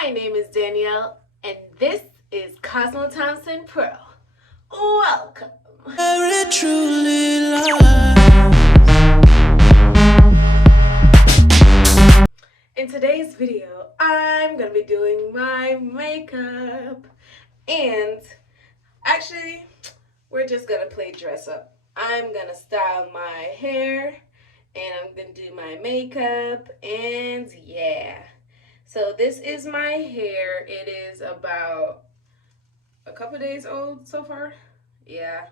My name is Danielle, and this is Cosmo Thompson Pro. Welcome. Where it truly lies. In today's video, I'm gonna be doing my makeup, and actually, we're just gonna play dress up. I'm gonna style my hair, and I'm gonna do my makeup, and yeah. So this is my hair. It is about a couple days old so far. Yeah.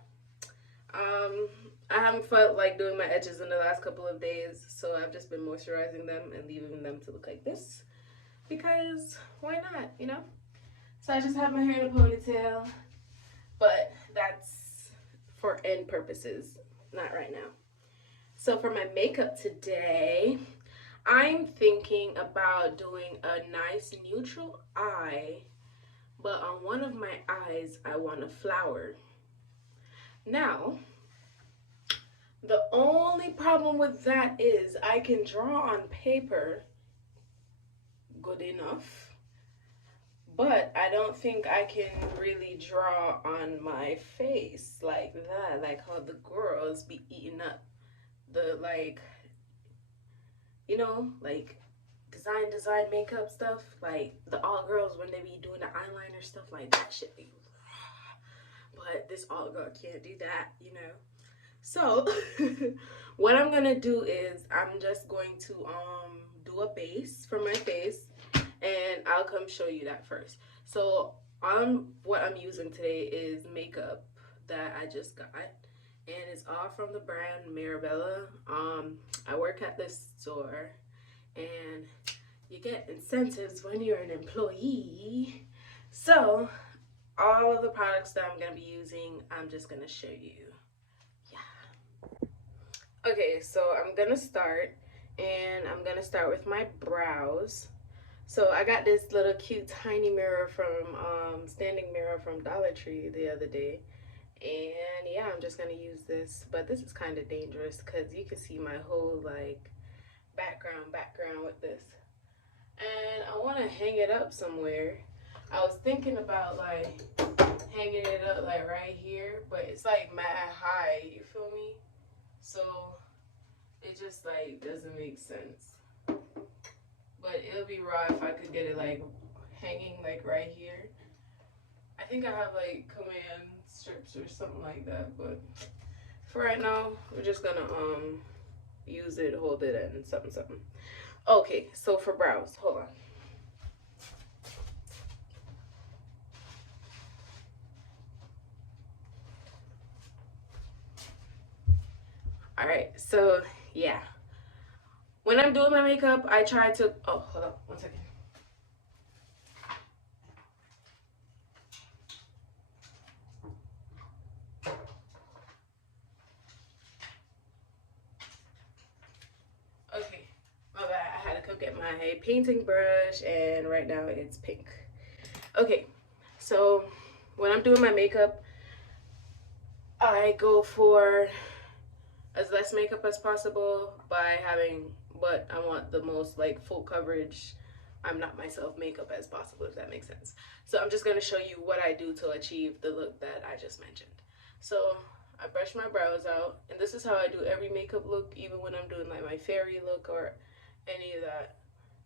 I haven't felt like doing my edges in the last couple of days, so I've just been moisturizing them and leaving them to look like this. Because why not, you know? So I just have my hair in a ponytail, but that's for end purposes, not right now. So for my makeup today, I'm thinking about doing a nice neutral eye, but on one of my eyes, I want a flower. Now, the only problem with that is I can draw on paper good enough, but I don't think I can really draw on my face like that, like how the girls be eating up the, like, you know, like design makeup stuff, like the all girls when they be doing the eyeliner stuff, like that shit be but this all girl can't do that, you know. So what I'm gonna do is I'm just going to do a base for my face, and I'll come show you that first. So what I'm using today is makeup that I just got, and it's all from the brand Mirabella. I work at this store, and you get incentives when you're an employee. So all of the products that I'm going to be using, I'm just going to show you. Yeah. Okay, so I'm going to start, and I'm going to start with my brows. So I got this little cute tiny mirror from, standing mirror from Dollar Tree the other day. And yeah, I'm just going to use this. But this is kind of dangerous because you can see my whole, like, background with this. And I want to hang it up somewhere. I was thinking about like hanging it up like right here, but it's like mad high, you feel me? So it just like doesn't make sense. But it'll be raw if I could get it like hanging like right here. I think I have like command strips or something like that, but for right now, we're just gonna use it, hold it, and something. Okay, so for brows, hold on. All right, so yeah. When I'm doing my makeup, I try to, oh, hold on, 1 second. Okay, my bad, I had to come get my painting brush, and right now it's pink. Okay, so when I'm doing my makeup, I go for as less makeup as possible by having what I want the most like full coverage, I'm not myself makeup as possible, if that makes sense. So I'm just going to show you what I do to achieve the look that I just mentioned. So I brush my brows out, and this is how I do every makeup look, even when I'm doing like my fairy look or any of that.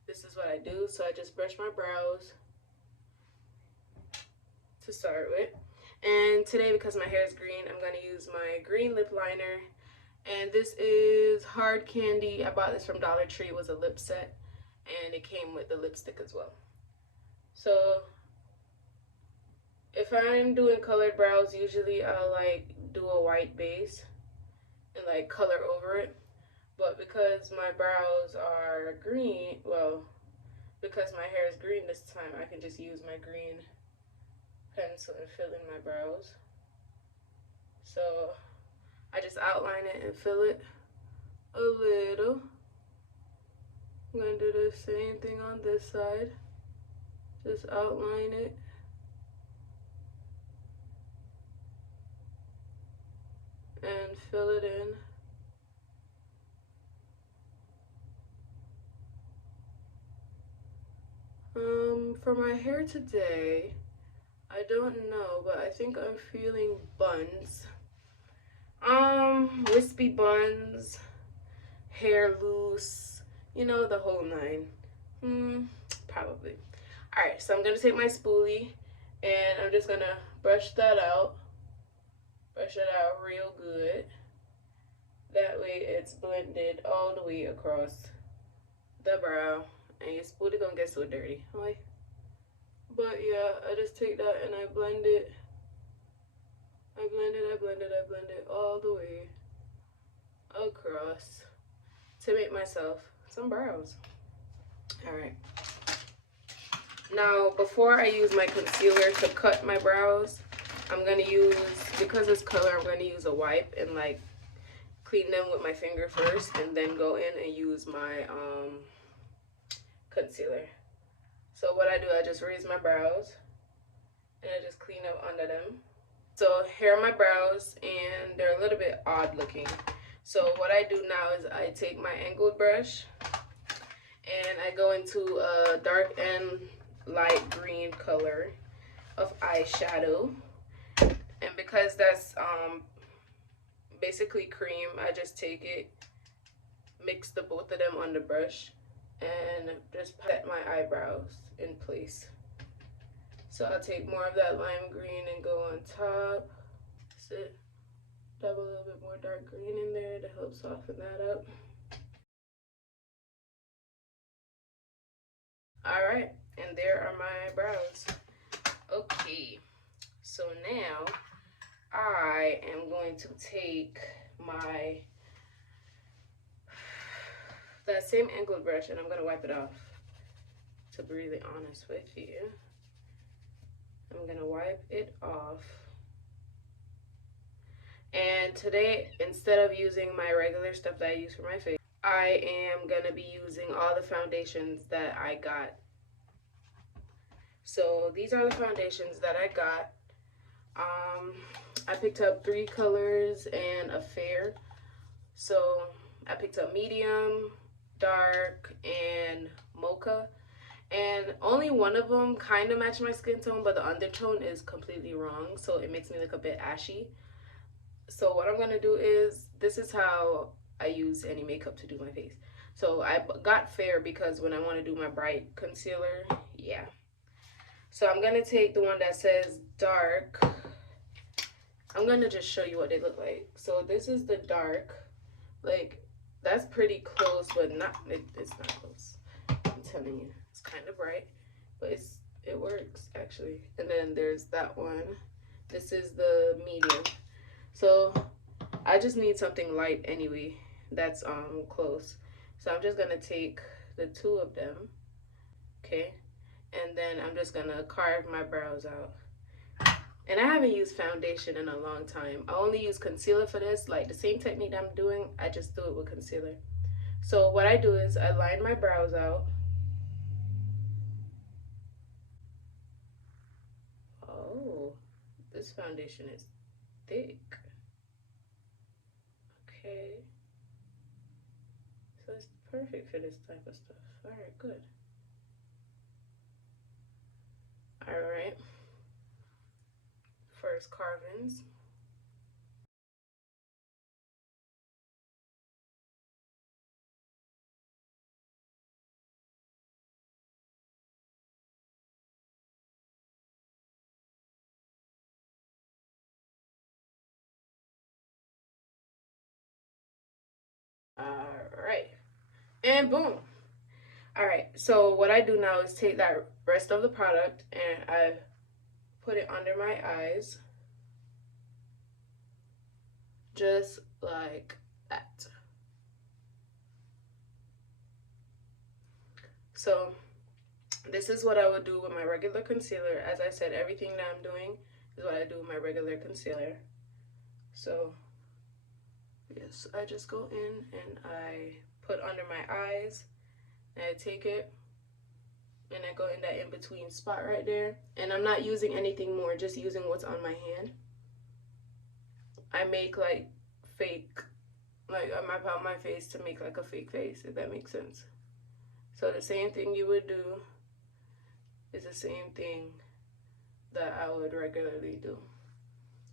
This is what I do. So I just brush my brows to start with. And today, because my hair is green, I'm going to use my green lip liner. And this is Hard Candy. I bought this from Dollar Tree. It was a lip set, and it came with the lipstick as well. So if I'm doing colored brows, usually I'll like do a white base and like color over it. But because my brows are green, well, because my hair is green this time, I can just use my green pencil and fill in my brows. So I just outline it and fill it a little. I'm going to do the same thing on this side. Just outline it. And fill it in. for my hair today, I don't know, but I think I'm feeling buns. Wispy buns, hair loose, you know, the whole nine. Probably. Alright, so I'm gonna take my spoolie and I'm just gonna brush that out. Brush it out real good. That way it's blended all the way across the brow. And your spoolie gonna get so dirty. Like, but yeah, I just take that and I blend it. I blend it all the way across to make myself some brows. Alright. Now, before I use my concealer to cut my brows, I'm going to use, because it's color, I'm going to use a wipe and like clean them with my finger first and then go in and use my concealer. So what I do, I just raise my brows and I just clean up under them. So here are my brows and they're a little bit odd looking. So what I do now is I take my angled brush and I go into a dark and light green color of eyeshadow. And because that's basically cream, I just take it, mix the both of them on the brush, and just set my eyebrows in place. So I'll take more of that lime green and go on top. Dab a little bit more dark green in there to help soften that up. Alright, and there are my brows. Okay, so now I am going to take that same angled brush and I'm going to wipe it off. To be really honest with you, I'm going to wipe it off. And today, instead of using my regular stuff that I use for my face, I am going to be using all the foundations that I got. So these are the foundations that I got. I picked up 3 colors and a fair. So I picked up medium, dark, and mocha. And only one of them kind of matched my skin tone, but the undertone is completely wrong. So it makes me look a bit ashy. So what I'm going to do is, this is how I use any makeup to do my face. So I got fair because when I want to do my bright concealer, yeah. So I'm going to take the one that says dark. I'm going to just show you what they look like. So this is the dark. Like, that's pretty close, but it's not close. I'm telling you, it's kind of bright, but it works actually. And then there's that one. This is the medium. So I just need something light anyway that's close. So I'm just gonna take the 2 of them, okay, and then I'm just gonna carve my brows out. And I haven't used foundation in a long time. I only use concealer for this, like the same technique that I'm doing, I just do it with concealer. So what I do is I line my brows out. Oh, this foundation is thick. Okay. So it's perfect for this type of stuff. Alright, good. Alright. First carvings. Alright. And boom. Alright, so what I do now is take that rest of the product and I put it under my eyes. Just like that. So this is what I would do with my regular concealer. As I said, everything that I'm doing is what I do with my regular concealer. So yes, I just go in and I put under my eyes and I take it and I go in that in-between spot right there. And I'm not using anything more, just using what's on my hand. I make like fake, like I map out my face to make like a fake face, if that makes sense. So the same thing you would do is the same thing that I would regularly do.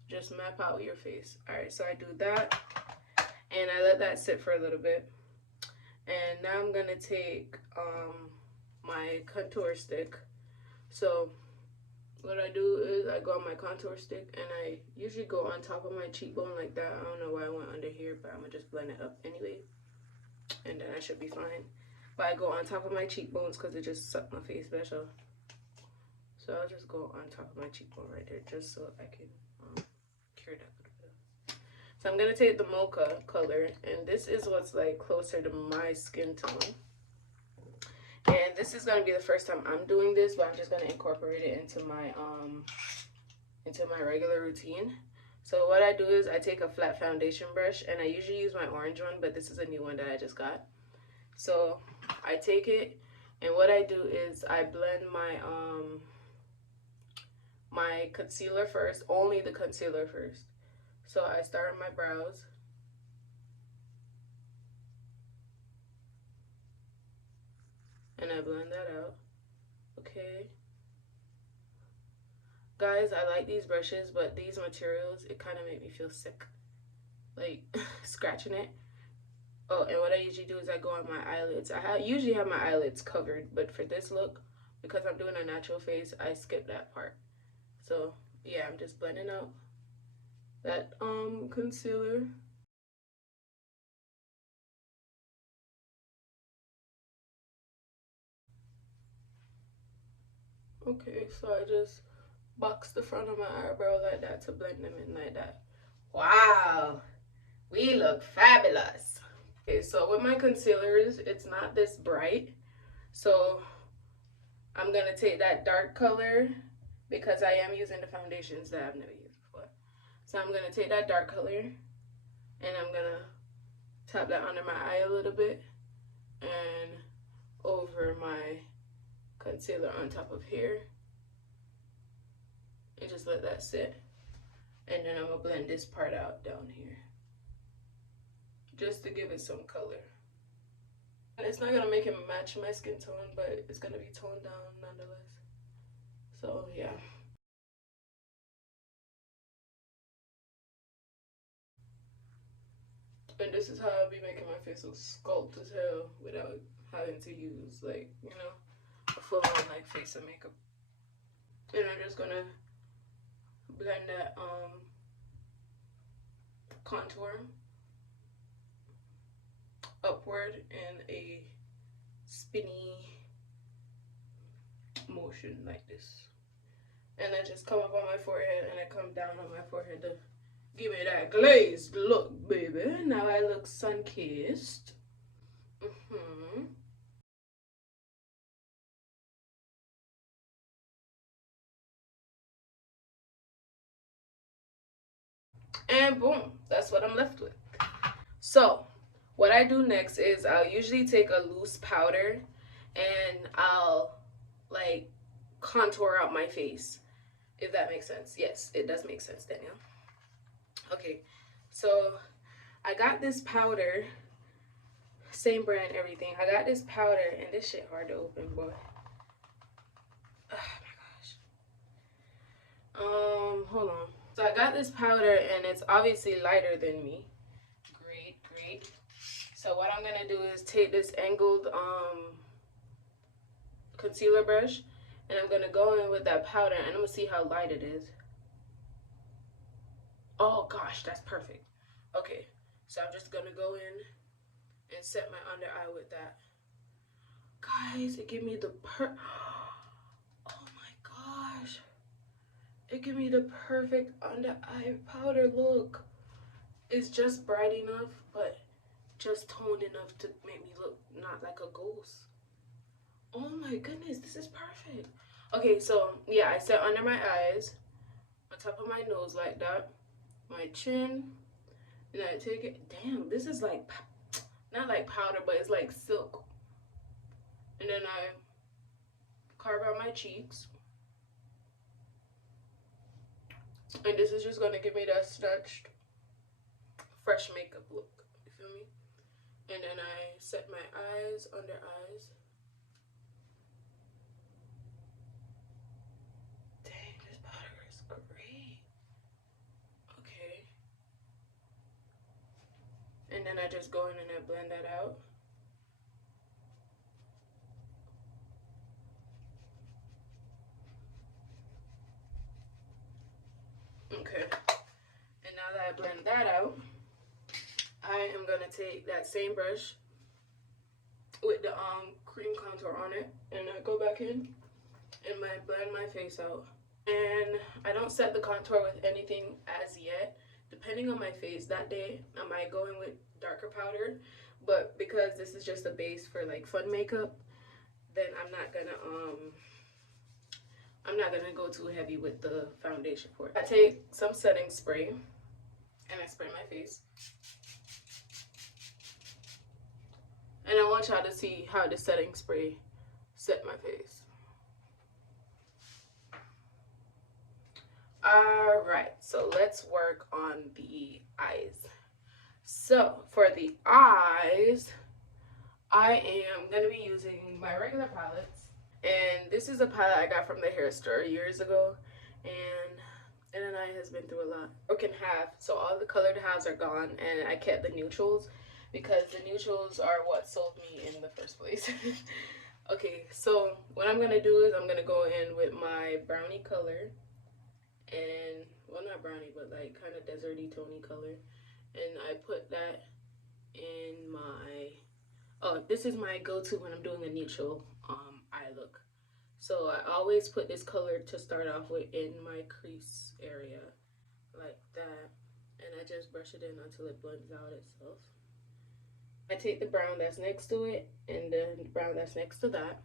Just map out your face. Alright, so I do that and I let that sit for a little bit. And now I'm gonna take my contour stick. So what I do is I go on my contour stick and I usually go on top of my cheekbone like that. I don't know why I went under here, but I'm gonna just blend it up anyway. And then I should be fine. But I go on top of my cheekbones because it just sucked my face better. So I'll just go on top of my cheekbone right there just so I can cure that a little bit. So I'm gonna take the mocha color, and this is what's like closer to my skin tone. And this is gonna be the first time I'm doing this, but I'm just gonna incorporate it into my regular routine. So what I do is I take a flat foundation brush, and I usually use my orange one, but this is a new one that I just got. So I take it, and what I do is I blend my my concealer first, only the concealer first. So I start my brows. And I blend that out. Okay. Guys, I like these brushes, but these materials, it kind of make me feel sick. Like, scratching it. Oh, and what I usually do is I go on my eyelids. I usually have my eyelids covered, but for this look, because I'm doing a natural face, I skip that part. So, yeah, I'm just blending out that concealer. Okay, so I just box the front of my eyebrow like that to blend them in like that. Wow, we look fabulous. Okay, so with my concealers, it's not this bright. So I'm gonna take that dark color because I am using the foundations that I've never used before. So I'm gonna take that dark color and I'm gonna tap that under my eye a little bit and over my concealer on top of here. And just let that sit. And then I'm gonna blend this part out down here, just to give it some color. And it's not gonna make it match my skin tone, but it's gonna be toned down nonetheless. So yeah. And this is how I'll be making my face look sculpted as hell without having to use, like, you know, a full on like face of makeup. And I'm just gonna blend that contour upward in a spinny motion like this. And I just come up on my forehead and I come down on my forehead to give me that glazed look, baby. Now I look sun-kissed. And boom, that's what I'm left with. So what I do next is I'll usually take a loose powder and I'll like contour out my face, if that makes sense. Yes, it does make sense, Danielle. Okay, so I got this powder, same brand, everything. I got this powder, and this shit hard to open, boy. Oh my gosh. Hold on. So I got this powder, and it's obviously lighter than me. Great, great. So what I'm gonna do is take this angled concealer brush, and I'm gonna go in with that powder, and I'm gonna see how light it is. Oh gosh, that's perfect. Okay, so I'm just gonna go in and set my under eye with that. Guys, it gave me the oh my gosh. It gave me the perfect under eye powder look. It's just bright enough, but just toned enough to make me look not like a ghost. Oh my goodness, this is perfect. Okay, so yeah, I set under my eyes, on top of my nose like that, my chin, and I take it. Damn, this is like, not like powder, but it's like silk. And then I carve out my cheeks. And this is just gonna give me that snatched, fresh makeup look. You feel me? And then I set my eyes, under eyes. And then I just go in and I blend that out. Okay. And now that I blend that out, I am gonna take that same brush with the cream contour on it, and I go back in and blend my face out. And I don't set the contour with anything as yet. Depending on my face that day, I might go in with darker powder, but because this is just a base for like fun makeup, then I'm not gonna go too heavy with the foundation for it. I take some setting spray and I spray my face. And I want y'all to see how the setting spray set my face. Alright, so let's work on the eyes. So for the eyes, I am going to be using my regular palettes. And this is a palette I got from the hair store years ago. And I has been through a lot. Broken half, so all the colored halves are gone, and I kept the neutrals because the neutrals are what sold me in the first place. Okay, so what I'm gonna do is I'm gonna go in with my brownie color, and well, not brownie, but like kind of deserty tony color, and I put that in my, oh, this is my go-to when I'm doing a neutral eye look. So I always put this color to start off with in my crease area, like that, and I just brush it in until it blends out itself. I take the brown that's next to it and then the brown that's next to that.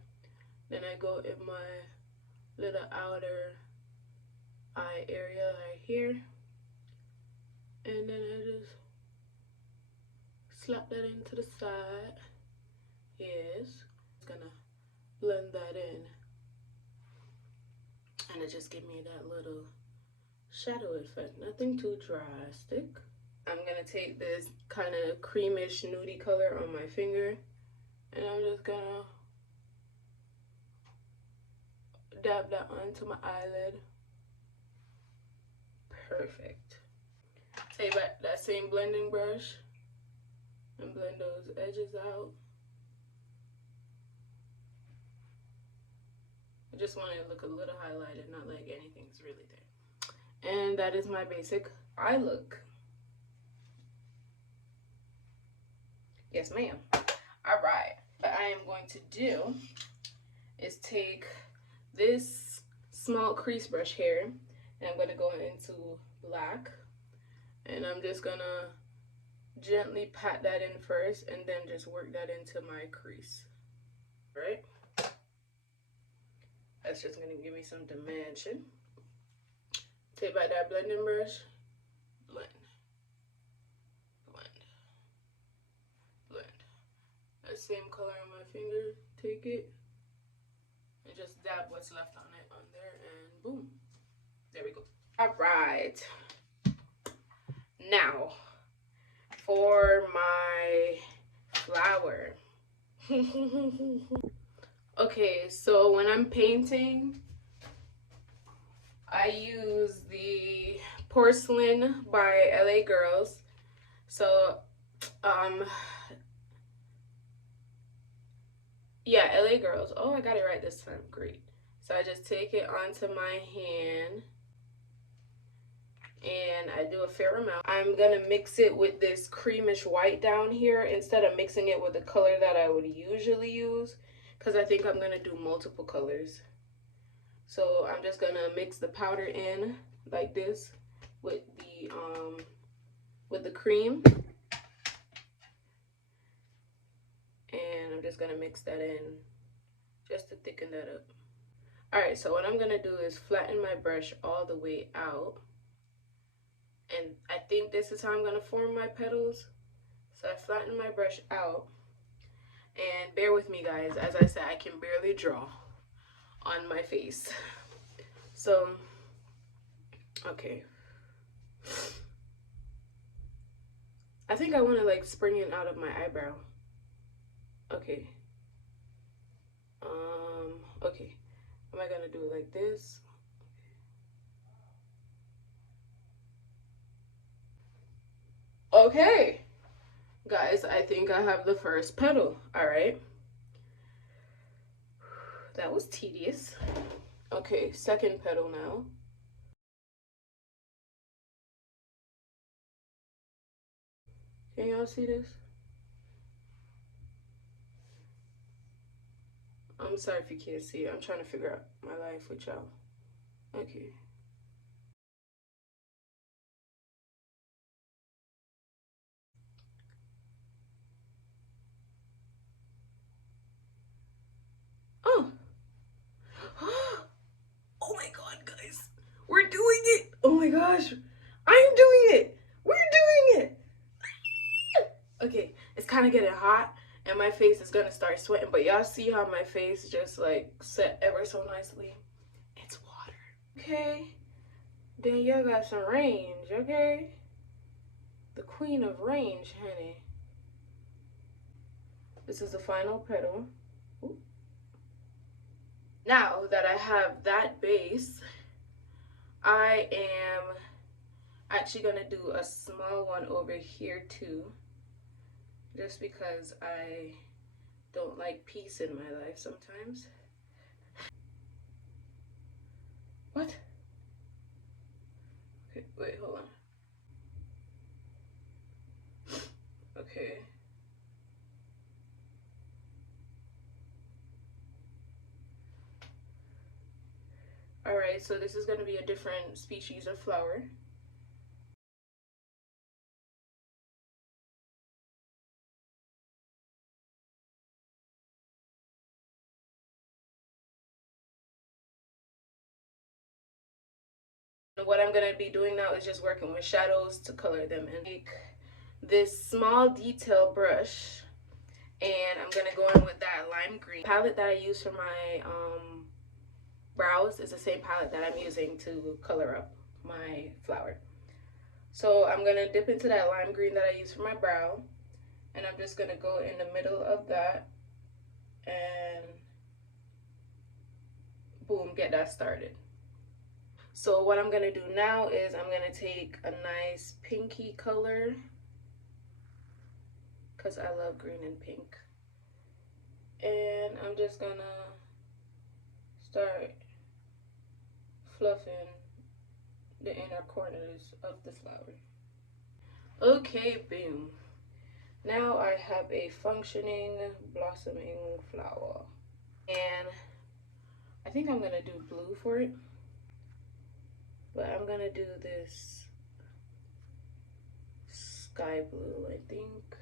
Then I go in my little outer eye area right here, and then I just slap that into the side. Yes, it's gonna blend that in, and it just give me that little shadow effect, nothing too drastic. I'm gonna take this kind of creamish nudie color on my finger, and I'm just gonna dab that onto my eyelid. Perfect. Take back that same blending brush and blend those edges out. I just want it to look a little highlighted, not like anything's really there. And that is my basic eye look. Yes, ma'am. All right. What I am going to do is take this small crease brush here, and I'm going to go into black, and I'm just going to gently pat that in first and then just work that into my crease. Right? That's just going to give me some dimension. Take back that blending brush, blend, blend, blend. That same color on my finger, take it, and just dab what's left on it on there, and boom. There we go. All right. Now, for my flower. Okay, so when I'm painting, I use the Porcelain by LA Girls. So, yeah, LA Girls. Oh, I got it right this time. Great. So I just take it onto my hand and I do a fair amount. I'm gonna mix it with this creamish white down here instead of mixing it with the color that I would usually use, because I think I'm gonna do multiple colors. So I'm just gonna mix the powder in like this with the cream, and I'm just gonna mix that in just to thicken that up. All right, so what I'm gonna do is flatten my brush all the way out, and I think this is how I'm gonna form my petals. So I flatten my brush out, and bear with me guys, as I said, I can barely draw on my face. So, okay. I think I wanna like spring it out of my eyebrow. Okay. Okay. Am I gonna do it like this? Okay. Guys, I think I have the first petal. All right. That was tedious. Okay, second petal now. Can y'all see this? I'm sorry if you can't see it. I'm trying to figure out my life with y'all. Okay. Oh. Oh my god, guys. We're doing it. Oh my gosh. I'm doing it. We're doing it. Okay, it's kind of getting hot and my face is gonna start sweating, but y'all see how my face just like set ever so nicely? It's water. Okay. Then y'all got some range, okay? The queen of range, honey. This is the final petal. Ooh. Now that I have that base, I am actually gonna do a small one over here too, just because I don't like peace in my life sometimes. What? Okay, wait, hold on. Okay. Alright, so this is going to be a different species of flower. What I'm going to be doing now is just working with shadows to color them in. Take this small detail brush and I'm going to go in with that lime green. The palette that I use for my brows is the same palette that I'm using to color up my flower. So I'm going to dip into that lime green that I use for my brow, and I'm just going to go in the middle of that and boom, get that started. So what I'm going to do now is I'm going to take a nice pinky color, because I love green and pink, and I'm just going to start fluffing the inner corners of the flower. Okay, boom. Now I have a functioning, blossoming flower. And I think I'm gonna do blue for it. But I'm gonna do this sky blue, I think.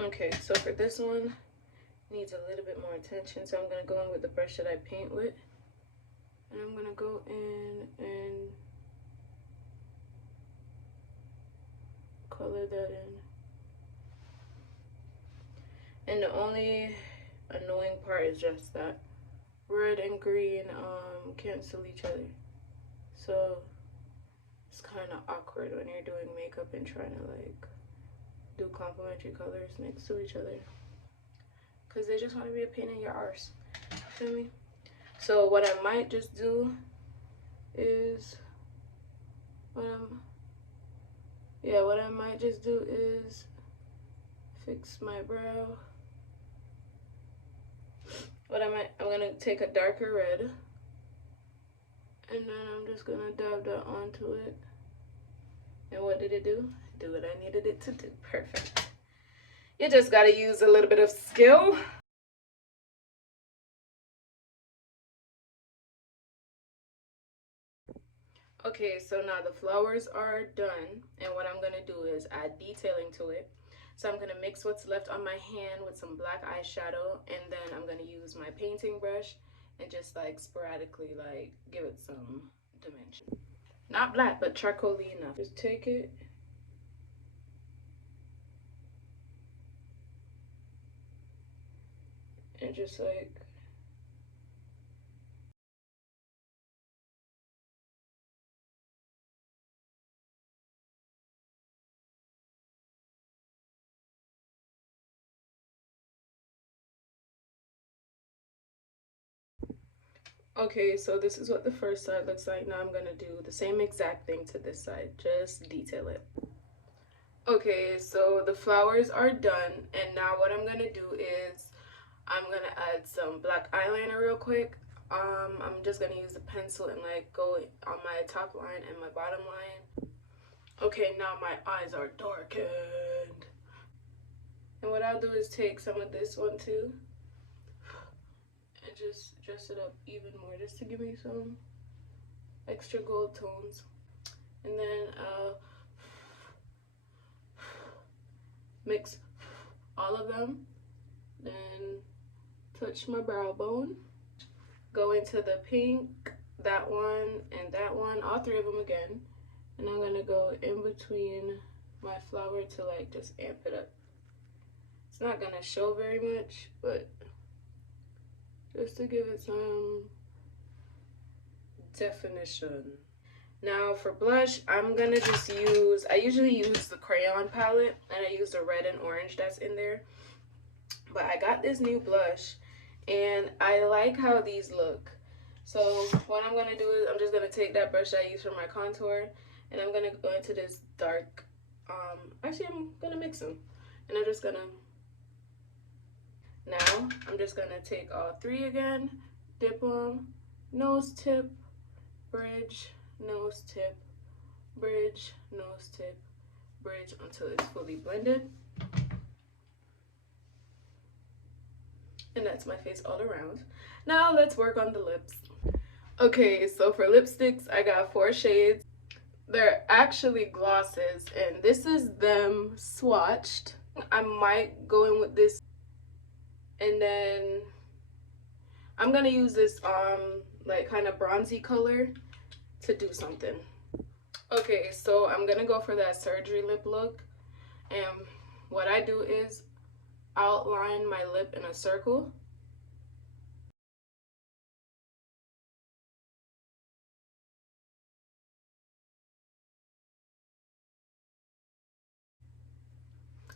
Okay, so for this one, needs a little bit more attention. So I'm gonna go in with the brush that I paint with. And I'm gonna go in and color that in. And the only annoying part is just that red and green cancel each other. So it's kind of awkward when you're doing makeup and trying to like do complementary colors next to each other, because they just want to be a pain in your arse. Feel me? So what I might just do is what I might just do is fix my brow. I'm gonna take a darker red and then I'm just gonna dab that onto it. And what did it do? Do what I needed it to do. Perfect. You just gotta use a little bit of skill. Okay, so now the flowers are done, and what I'm gonna do is add detailing to it. So I'm gonna mix what's left on my hand with some black eyeshadow, and then I'm gonna use my painting brush and just like sporadically like give it some dimension. Not black, but charcoaly enough. Just take it and just like Okay, so this is what the first side looks like. Now I'm gonna do the same exact thing to this side, just detail it. Okay, so the flowers are done, and now what I'm gonna do is I'm gonna add some black eyeliner real quick. I'm just gonna use the pencil and like go on my top line and my bottom line. Okay, now my eyes are darkened. And what I'll do is take some of this one too and just dress it up even more just to give me some extra gold tones. And then I'll mix all of them, then touch my brow bone, go into the pink, that one, and that one, all three of them again, and I'm gonna go in between my flower to like just amp it up. It's not gonna show very much, but just to give it some definition. Now for blush, I'm gonna just use, I usually use the crayon palette, and I use the red and orange that's in there. But I got this new blush, and I like how these look. So what I'm gonna do is I'm just gonna take that brush I use for my contour, and I'm gonna go into this dark, actually I'm gonna mix them. And I'm just gonna, now I'm just gonna take all three again, dip them, nose tip, bridge, nose tip, bridge, nose tip, bridge until it's fully blended. And that's my face all around. Now let's work on the lips. Okay, so for lipsticks, I got 4 shades. They're actually glosses, and this is them swatched. I might go in with this, and then I'm gonna use this like kind of bronzy color to do something. Okay, so I'm gonna go for that surgery lip look, and what I do is outline my lip in a circle.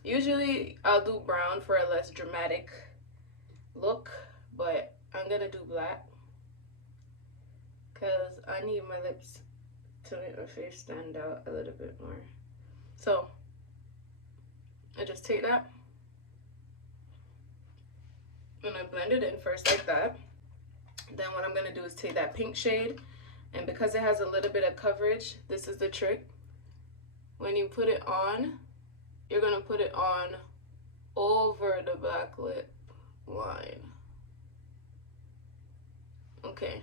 Usually I'll do brown for a less dramatic look, but I'm gonna do black because I need my lips to make my face stand out a little bit more. So I just take that and I blend it in first like that. Then what I'm gonna do is take that pink shade, and because it has a little bit of coverage, this is the trick. When you put it on, you're gonna put it on over the black lip line. Okay,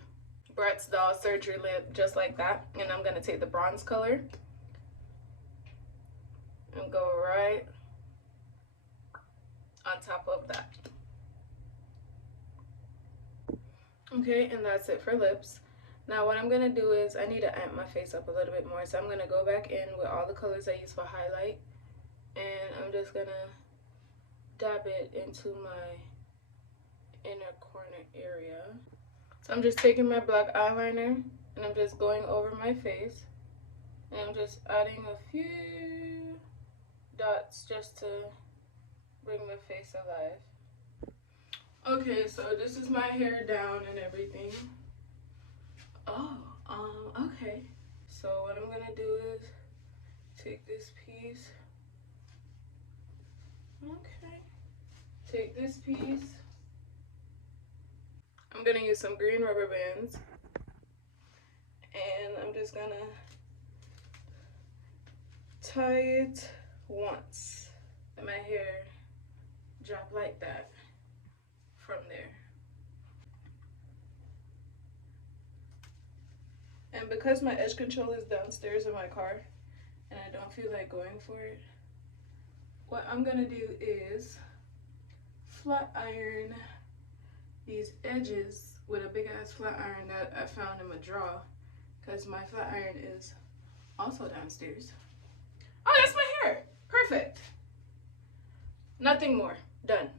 Bratz Doll surgery lip, just like that. And I'm gonna take the bronze color and go right on top of that. Okay, and that's it for lips. Now what I'm gonna do is I need to amp my face up a little bit more, so I'm gonna go back in with all the colors I use for highlight, and I'm just gonna dab it into my inner corner area. So I'm just taking my black eyeliner and I'm just going over my face, and I'm just adding a few dots just to bring my face alive. Okay, so this is my hair down and everything. Oh, okay. So what I'm gonna do is take this piece. Okay. Take this piece. I'm gonna use some green rubber bands. And I'm just gonna tie it once. And my hair drop like that from there. And because my edge control is downstairs in my car and I don't feel like going for it, what I'm gonna do is flat iron these edges with a big ass flat iron that I found in my drawer, because my flat iron is also downstairs. Oh, that's my hair. Perfect. Nothing more. Done.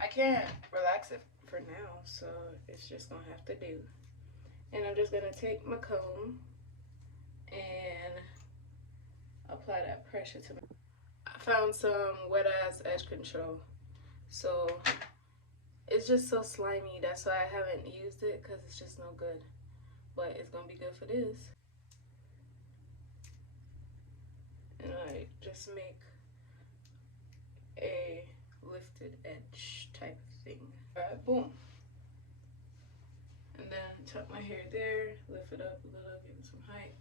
I can't relax it for now, so it's just gonna have to do. And I'm just going to take my comb and apply that pressure to my... I found some wet ass edge control. So it's just so slimy. That's why I haven't used it, because it's just no good. But it's going to be good for this. And I just make a lifted edge type of thing. Alright, boom. And then tuck my hair there, lift it up a little, give it some height.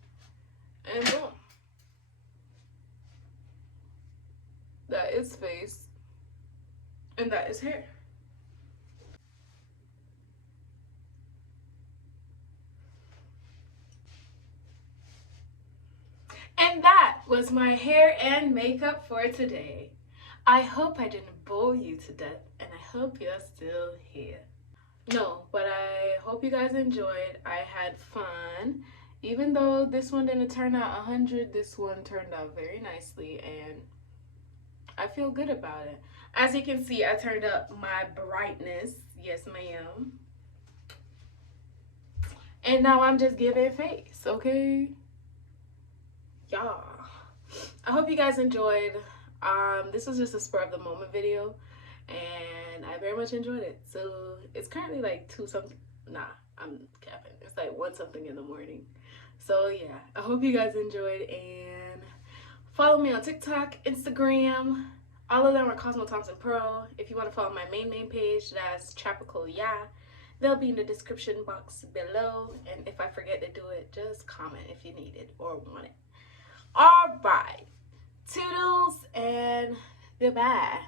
And boom. That is face. And that is hair. And that was my hair and makeup for today. I hope I didn't bore you to death, and I hope you're still here. No, but I hope you guys enjoyed. I had fun. Even though this one didn't turn out 100, this one turned out very nicely, and I feel good about it. As you can see, I turned up my brightness. Yes, ma'am. And now I'm just giving face, okay? Yeah. I hope you guys enjoyed. This was just a spur of the moment video, and I very much enjoyed it. So it's currently like 2 something. Nah, I'm capping. It's like 1 something in the morning. So yeah, I hope you guys enjoyed, and follow me on TikTok, Instagram. All of them are Cosmo Thompson Pro. If you want to follow my main page, that's Tropical Yeah. They'll be in the description box below. And if I forget to do it, just comment if you need it or want it. All right. Toodles and goodbye.